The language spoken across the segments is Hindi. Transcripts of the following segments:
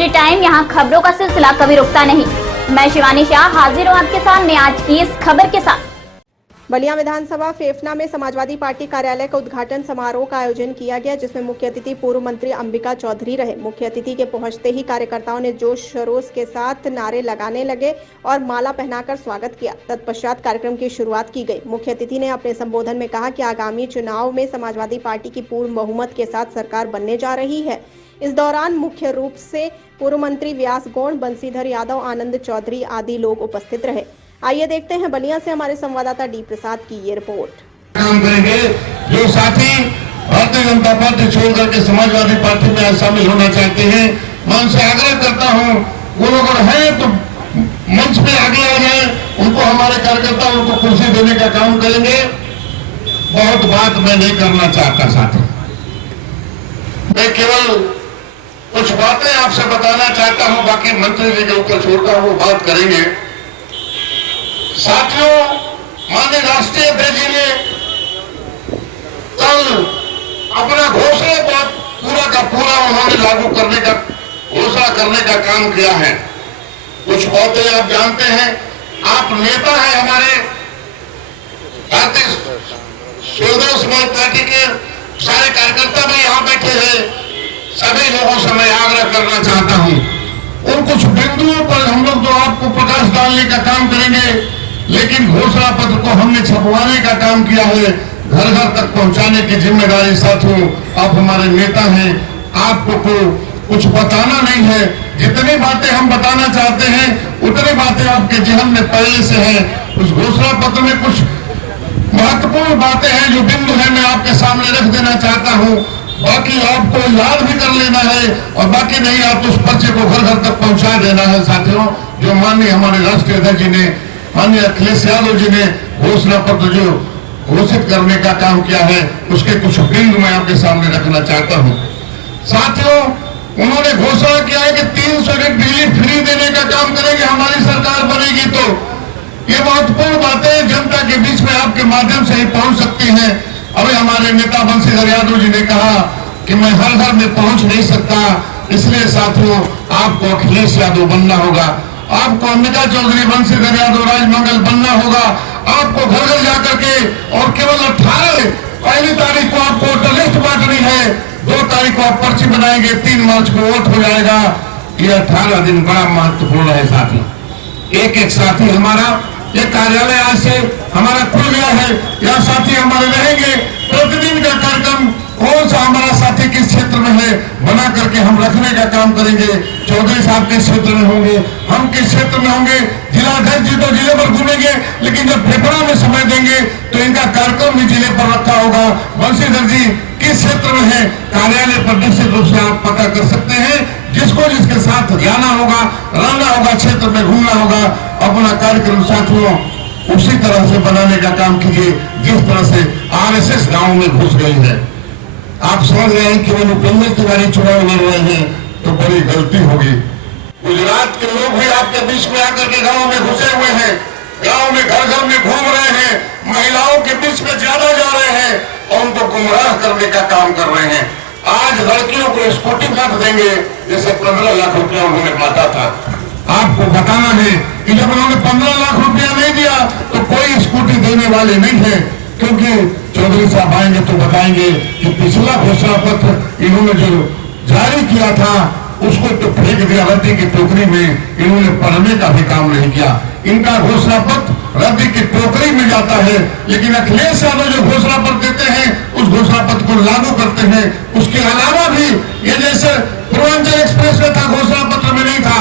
एसडी टाइम, यहाँ खबरों का सिलसिला कभी रुकता नहीं। मैं शिवानी शाह हाजिर हूँ आपके सामने आज की इस खबर के साथ। बलिया विधानसभा फेफना में समाजवादी पार्टी कार्यालय का उद्घाटन समारोह का आयोजन किया गया, जिसमें मुख्य अतिथि पूर्व मंत्री अंबिका चौधरी रहे। मुख्य अतिथि के पहुंचते ही कार्यकर्ताओं ने जोश शरोश के साथ नारे लगाने लगे और माला पहनाकर स्वागत किया। तत्पश्चात कार्यक्रम की शुरुआत की गई। मुख्य अतिथि ने अपने संबोधन में कहा कि आगामी चुनाव में समाजवादी पार्टी की पूर्ण बहुमत के साथ सरकार बनने जा रही है। इस दौरान मुख्य रूप से पूर्व मंत्री व्यास गौड़, बंसीधर यादव, आनंद चौधरी आदि लोग उपस्थित रहे। आइए देखते हैं बलिया से हमारे संवाददाता डी प्रसाद की ये रिपोर्ट। काम करेंगे जो साथी भारतीय जनता पार्टी छोड़ करके समाजवादी पार्टी में शामिल होना चाहते हैं, मैं उनसे आग्रह करता हूं, वो लोग अगर हैं तो मंच पे आगे आ जाए। उनको हमारे कार्यकर्ता उनको कुर्सी देने का काम करेंगे। बहुत बात मैं नहीं करना चाहता साथी, मैं केवल कुछ बातें आपसे बताना चाहता हूं, बाकी मंत्री जी के ऊपर छोड़ता हूं, वो बात करेंगे। साथियों, माननीय राष्ट्रीय अध्यक्ष जी ने कल अपना घोषणा पत्र पूरा का पूरा उन्होंने लागू करने का घोषणा करने का काम किया है। कुछ बातें आप जानते हैं, आप नेता हैं हमारे भारतीय स्वदेश समाज पार्टी के, सारे कार्यकर्ता भी यहाँ बैठे हैं। सभी लोगों से मैं आग्रह करना चाहता हूँ, उन कुछ बिंदुओं पर हम लोग तो आपको प्रकाश डालने का काम करेंगे, लेकिन घोषणा पत्र को हमने छपवाने का काम किया है, घर घर तक पहुंचाने की जिम्मेदारी। साथियों, आप हमारे नेता हैं, आपको कुछ बताना नहीं है। जितनी बातें हम बताना चाहते हैं उतनी बातें आपके जहन में पहले से है। उस घोषणा पत्र में कुछ महत्वपूर्ण बातें हैं जो बिंदु है, मैं आपके सामने रख देना चाहता हूँ। बाकी आपको याद भी कर लेना है और बाकी नहीं आप उस पर्चे को घर घर तक पहुंचा देना है। साथियों, जो माननीय हमारे राष्ट्रीय अध्यक्ष जी ने, माननीय अखिलेश यादव जी ने घोषणा पत्र जो घोषित करने का काम किया है, उसके कुछ बिंदु मैं आपके सामने रखना चाहता हूं। साथियों, उन्होंने घोषणा किया है कि 300 यूनिट बिजली फ्री देने का काम करेंगे हमारी सरकार बनेगी। तो ये महत्वपूर्ण बातें जनता के बीच में आपके माध्यम से ही पहुंच सकती हैं। अभी हमारे नेता बंसीधर यादव जी ने कहा कि मैं हर घर में पहुंच नहीं सकता, इसलिए साथियों आपको अखिलेश यादव बनना होगा, आपको अंबिका चौधरी, बंसीधर यादव, राजमंगल बनना होगा। आपको घर घर जाकर के और केवल 1 तारीख को आपको वोटर लिस्ट बांटनी है, 2 तारीख को आप पर्ची बनाएंगे, 3 मार्च को वोट हो जाएगा। ये 18 दिन बड़ा महत्वपूर्ण है साथी। एक एक साथी हमारा, ये कार्यालय आज से हमारा खुल गया है, यहाँ साथी हमारे रहेंगे। प्रतिदिन का कार्यक्रम कौन सा हमारा साथी किस क्षेत्र में है बना करके हम रखने का काम करेंगे। चौधरी साहब किस क्षेत्र में होंगे, हम किस क्षेत्र में होंगे, जिलाध्यक्ष जी तो जिले पर घूमेंगे, लेकिन जब फेफड़ा में समय देंगे तो इनका कार्यक्रम भी जिले पर रखा होगा। बंसीधर जी किस क्षेत्र में है, कार्यालय पर निश्चित रूप से आप पता कर सकते हैं। जिसको जिसके साथ जाना होगा, रहना होगा, क्षेत्र में घूमना होगा, अपना कार्यक्रम साथियों उसी तरह से बनाने का काम कीजिए जिस तरह से आरएसएस गांव में घुस गई है। आप समझ रहे हैं कि वो उपेंद्र तिवारी चुनाव लड़ रहे हैं तो बड़ी गलती होगी। गुजरात के लोग भी आपके बीच में आकर के गांव में घुसे हुए हैं, गांव में घर घर में घूम रहे हैं, महिलाओं के बीच में ज्यादा जा रहे हैं और उनको गुमराह करने का काम कर रहे हैं। आज लड़कियों को स्कूटी बांट देंगे जैसे 15 लाख रुपया उन्होंने बांटा था। आपको बताना है कि जब उन्होंने 15 लाख रुपया नहीं दिया तो कोई स्कूटी देने वाले नहीं है, क्योंकि चौधरी साहब आएंगे तो बताएंगे कि पिछला घोषणा पत्र इन्होंने जो जारी किया था उसको तो फेंक दिया रद्दी की टोकरी में, इन्होंने पढ़ने का भी काम नहीं किया। इनका घोषणा पत्र रद्दी की टोकरी में जाता है, लेकिन अखिलेश यादव जो घोषणा पत्र देते हैं उस घोषणा पत्र को लागू करते हैं। उसके अलावा भी ये जैसे पूर्वांचल एक्सप्रेस में था, घोषणा पत्र में नहीं था,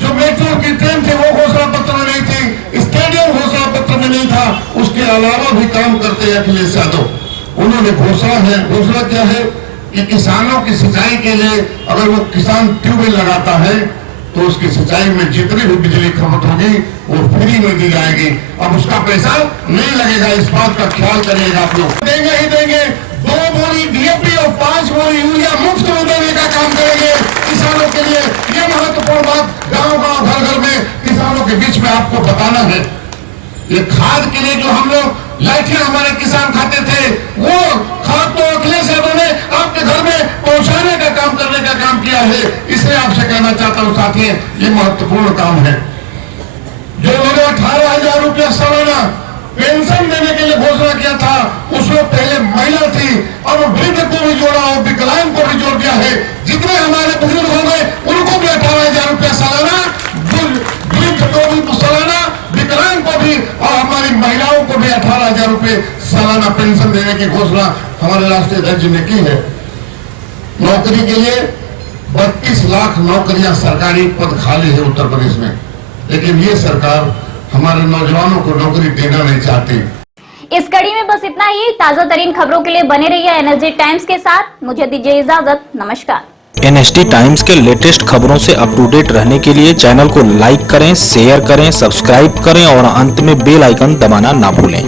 जो मेट्रो की ट्रेन थी वो घोषणा पत्र में नहीं थी, स्टेडियम घोषणा पत्र में नहीं था, उसके अलावा भी काम करते हैं अखिलेश यादव। उन्होंने घोषणा क्या है कि किसानों की सिंचाई के लिए अगर वो किसान ट्यूबवेल लगाता है तो उसकी सिंचाई में जितनी भी बिजली खपत होगी वो फ्री में दी जाएगी। अब उसका पैसा नहीं लगेगा, इस बात का ख्याल करिएगा आप लोग। देंगे ही देंगे, 2 बोरी डीएपी और 5 बोरी यूरिया मुफ्त में देने का काम करेंगे किसानों के लिए। ये महत्वपूर्ण बात गाँव घर घर में किसानों के बीच में आपको बताना है। ये खाद के लिए जो हम लोग लाठियां हमारे किसान खाते थे, वो खाद तो अखिलेश यादव ने आपके घर में पहुंचाने का काम करने का काम किया है। इसलिए आपसे कहना चाहता साथियों, ये महत्वपूर्ण काम है। जो लोग 18,000 रुपया सालाना पेंशन देने के लिए घोषणा किया था, उसमें पहले महिला थी, अब वृद्ध को भी जोड़ा और विकलांग को भी जोड़ दिया है। जितने हमारे बुजुर्ग होंगे उनको भी 18,000 रुपया सालाना, वृद्ध को भी सालाना, विकलांग को भी और हमारी महिलाओं को भी 18,000 रुपये सालाना पेंशन देने की घोषणा हमारे राष्ट्रीय अध्यक्ष ने की है। नौकरी के लिए 32 लाख नौकरियां सरकारी पद खाली है उत्तर प्रदेश में, लेकिन ये सरकार हमारे नौजवानों को नौकरी देना नहीं चाहती। इस कड़ी में बस इतना ही। ताजा तरीन खबरों के लिए बने रहिए एनएसडी टाइम्स के साथ। मुझे दीजिए इजाजत। नमस्कार। एनएसडी टाइम्स के लेटेस्ट खबरों से अप टू डेट रहने के लिए चैनल को लाइक करें, शेयर करें, सब्सक्राइब करें और अंत में बेल आइकन दबाना ना भूलें।